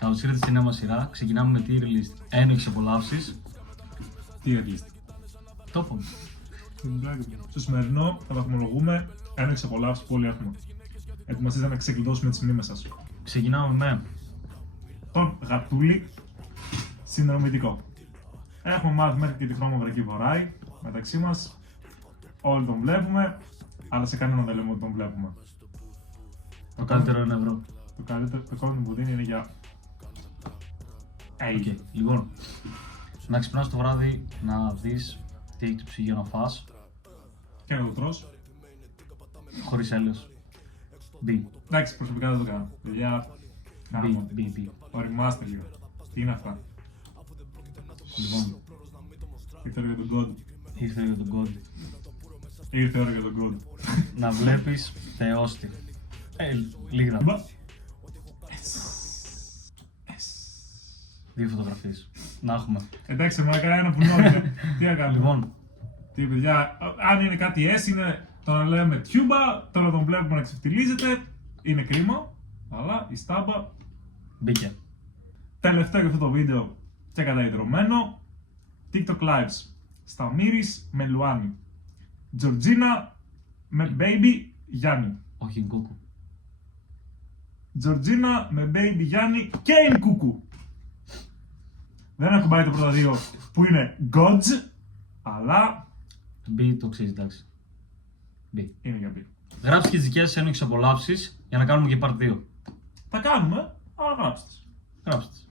Καλώς ήρθατε στη νέα μας σειρά. Ξεκινάμε με tier list. Ένοχες απολαύσεις. Tier list. Το πω. Στο σημερινό θα βαθμολογούμε ένοχες απολαύσεις που όλοι έχουμε. Ετοιμαστείτε να ξεκλειδώσουμε τις μνήμες σας. Ξεκινάμε με Τον γατούλι συνδρομητικό. Έχουμε μάθει μέχρι και τη χρώμα βρακή βορράει μεταξύ μας. Όλοι τον βλέπουμε, αλλά σε κανέναν δεν λέμε ότι τον βλέπουμε. το καλύτερο 1 ευρώ. Το καλύτερο, το κόκκινο που δίνει είναι για. Okay. Λοιπόν, να ξυπνάς το βράδυ να δεις τι έχει το ψυγείο να φας. Και να το τρως. Χωρίς έλαιος. Μπι. Εντάξει, προσωπικά δεν το κάνω. Παιδιά, κάνω. Μπι. Οριμάστε λίγο. Τι είναι αυτά. Λοιπόν, Ήρθε η ώρα για τον God. ήρθε για τον God. Ήρθε η ώρα για τον God. Να βλέπεις θεώστη. Λίγα. Μπα. 2 φωτογραφίες. Να έχουμε. Εντάξει, μα έκανε ένα πουλό. Τι να κάνουμε. Λοιπόν, Τι παιδιά, αν είναι κάτι είναι το να λέμε τιούμπα, τώρα τον βλέπουμε να ξεφτιλίζεται. Είναι κρίμα, αλλά η στάμπα. μπήκε. Τελευταίο για αυτό το βίντεο και καταϊδρωμένο. TikTok Lives. Σταμύρης με Λουάνι. Τζορτζίνα με Baby Γιάννη. Όχι Γκούκου. Τζορτζίνα με Baby Γιάννη και Ινκούκου. Δεν ακουμπάει το πρώτα δύο που είναι Gods, αλλά Μπι το ξέρεις, εντάξει. Μπι. είναι για μπει. Γράψτε και τις δικές σας ένοχες απολαύσεις για να κάνουμε και part 2. Τα κάνουμε, αλλά γράψτε. Γράψτε τις.